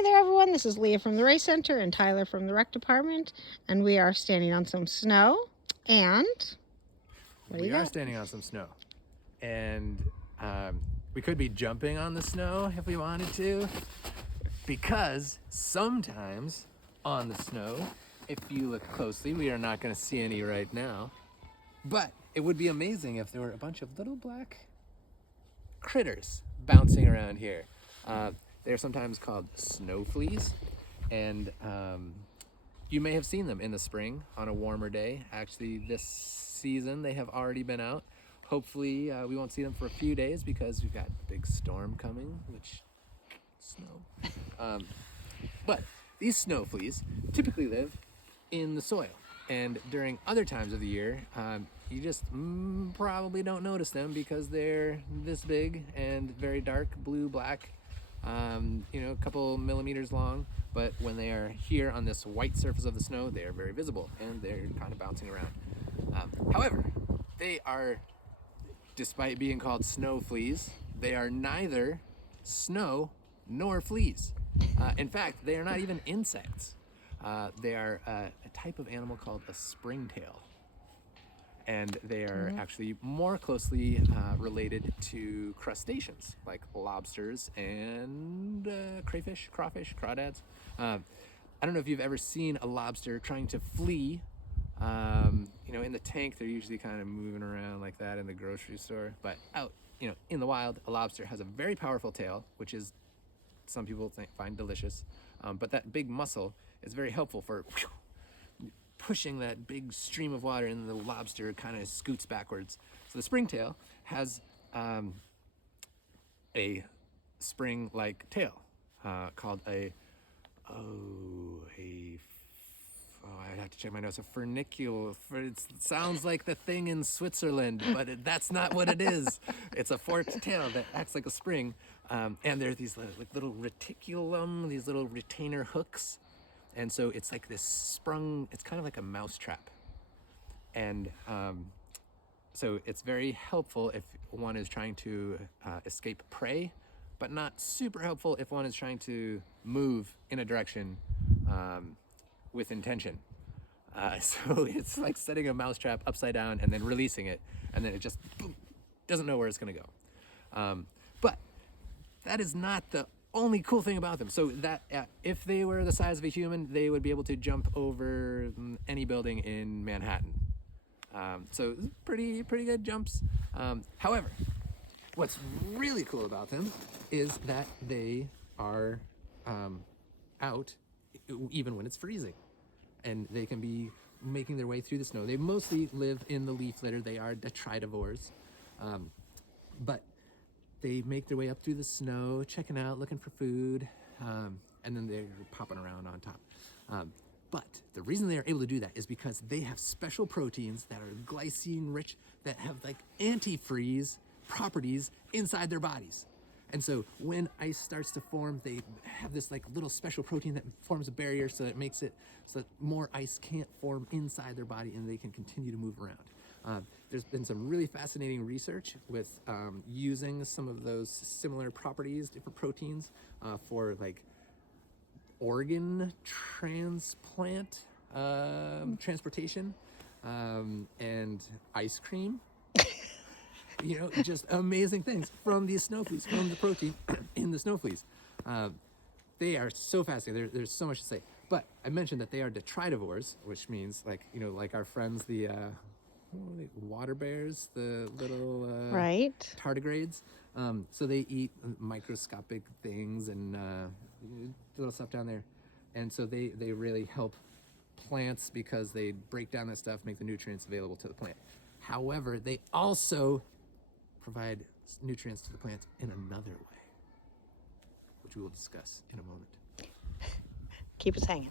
Hi there, everyone. This is Leah from the Race Center and Tyler from the Rec Department, and we are standing on some snow. And what do you We are got? standing on some snow, and we could be jumping on the snow if we wanted to, because sometimes on the snow, if you look closely, we are not going to see any right now, but it would be amazing if there were a bunch of little black critters bouncing around here. They're sometimes called snow fleas, and you may have seen them in the spring on a warmer day. Actually, this season they have already been out. Hopefully, we won't see them for a few days because we've got a big storm coming, which snow. But these snow fleas typically live in the soil, and during other times of the year, you just probably don't notice them because they're this big and very dark blue black, a couple millimeters long. But when they are here on this white surface of the snow, they are very visible and they're kind of bouncing around. However, they are, despite being called snow fleas, they are neither snow nor fleas. In fact, they are not even insects. They are a type of animal called a springtail. And they are actually more closely related to crustaceans like lobsters and crayfish, crawfish, crawdads. I don't know if you've ever seen a lobster trying to flee. In the tank, they're usually kind of moving around like that in the grocery store. But out, in the wild, a lobster has a very powerful tail, which is some people find delicious. But that big muscle is very helpful for pushing that big stream of water, and the lobster kind of scoots backwards. So the springtail has a spring-like tail called I'd have to check my notes. A furnicule. It sounds like the thing in Switzerland, but that's not what it is. It's a forked tail that acts like a spring, and there are these little reticulum, these little retainer hooks. And so it's like this sprung, it's kind of like a mouse trap. And so it's very helpful if one is trying to escape prey, but not super helpful if one is trying to move in a direction with intention. So it's like setting a mouse trap upside down and then releasing it, and then it just boom, doesn't know where it's gonna go. But that is not the only cool thing about them. So that if they were the size of a human, they would be able to jump over any building in Manhattan. So pretty good jumps. However, what's really cool about them is that they are out even when it's freezing, and they can be making their way through the snow. They mostly live in the leaf litter. They are detritivores, but they make their way up through the snow, checking out, looking for food, and then they're popping around on top. But the reason they are able to do that is because they have special proteins that are glycine rich, that have like antifreeze properties inside their bodies. And so when ice starts to form, they have this like little special protein that forms a barrier, so that it makes it so that more ice can't form inside their body and they can continue to move around. There's been some really fascinating research with using some of those similar properties, different proteins, for like organ transplant, transportation, and ice cream. Just amazing things from these snow fleas, from the protein in the snow fleas. They are so fascinating. There's so much to say. But I mentioned that they are detritivores, which means like our friends, the water bears, the little Right. tardigrades. So they eat microscopic things and little stuff down there. And so they really help plants because they break down that stuff, make the nutrients available to the plant. However, they also provide nutrients to the plant in another way, which we will discuss in a moment. Keep us hanging.